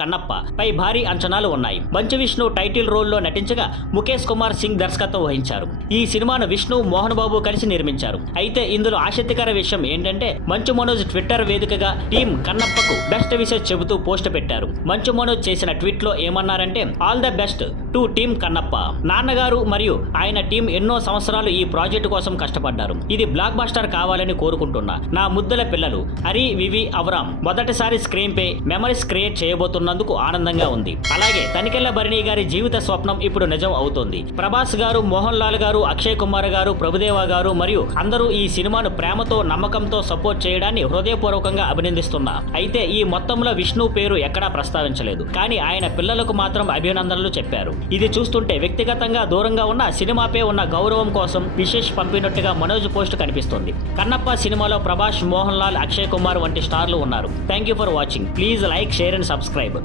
కన్నప్ప పై భారీ అంచనాలు ఉన్నాయి. మంచు విష్ణు టైటిల్ రోల్లో నటించగా ముఖేష్ కుమార్ సింగ్ దర్శకత్వం వహించారు. ఈ సినిమాను విష్ణు మోహన్ బాబు కలిసి నిర్మించారు. అయితే ఇందులో ఆసక్తికర విషయం ఏంటంటే మంచు మనోజ్ ట్విట్టర్ వేదికగా టీం కన్నప్పకు బెస్ట్ విషెస్ చెబుతూ పోస్ట్ పెట్టారు. మంచు మనోజ్ చేసిన ట్వీట్ లో ఏమన్నారంటే, all the best to team Kannappa. నాన్నగారు మరియు ఆయన టీం ఎన్నో సంవత్సరాలు ఈ ప్రాజెక్టు కోసం కష్టపడ్డారు. ఇది బ్లాక్ బస్టర్ కావాలని కోరుకుంటున్నా. నా ముద్దుల పిల్లలు హరి వివి అవరామ్ మొదటిసారి స్క్రీన్ పే మెమరీస్ క్రియేట్ చేయబోతున్నందుకు ఆనందంగా ఉంది. అలాగే తనికెళ్ల భరణి గారి జీవిత స్వప్నం ఇప్పుడు నిజం అవుతోంది. ప్రభాస్ గారు, మోహన్ లాల్ గారు, అక్షయ్ కుమార్ గారు, ప్రభుదేవా గారు మరియు అందరూ ఈ సినిమాను ప్రేమతో నమ్మకంతో సపోర్ట్ చేయడాన్ని హృదయపూర్వకంగా అభినందిస్తున్నా. అయితే ఈ మొత్తంలో విష్ణు పేరు ఎక్కడా ప్రస్తావించలేదు. కానీ ఆయన పిల్లలకు మాత్రం అభినందనలు చెప్పారు. ఇది చూస్తుంటే వ్యక్తిగతంగా దూరంగా ఉన్న సినిమాపై ఉన్న గౌరవం కోసం విశేష్ పంపినట్టుగా మనోజ్ పోస్ట్ కనిపిస్తుంది. కన్నప్ప సినిమాలో ప్రభాస్, మోహన్ లాల్, అక్షయ్ కుమార్ వంటి స్టార్లు ఉన్నారు. Thank you for watching. Please like, share and subscribe.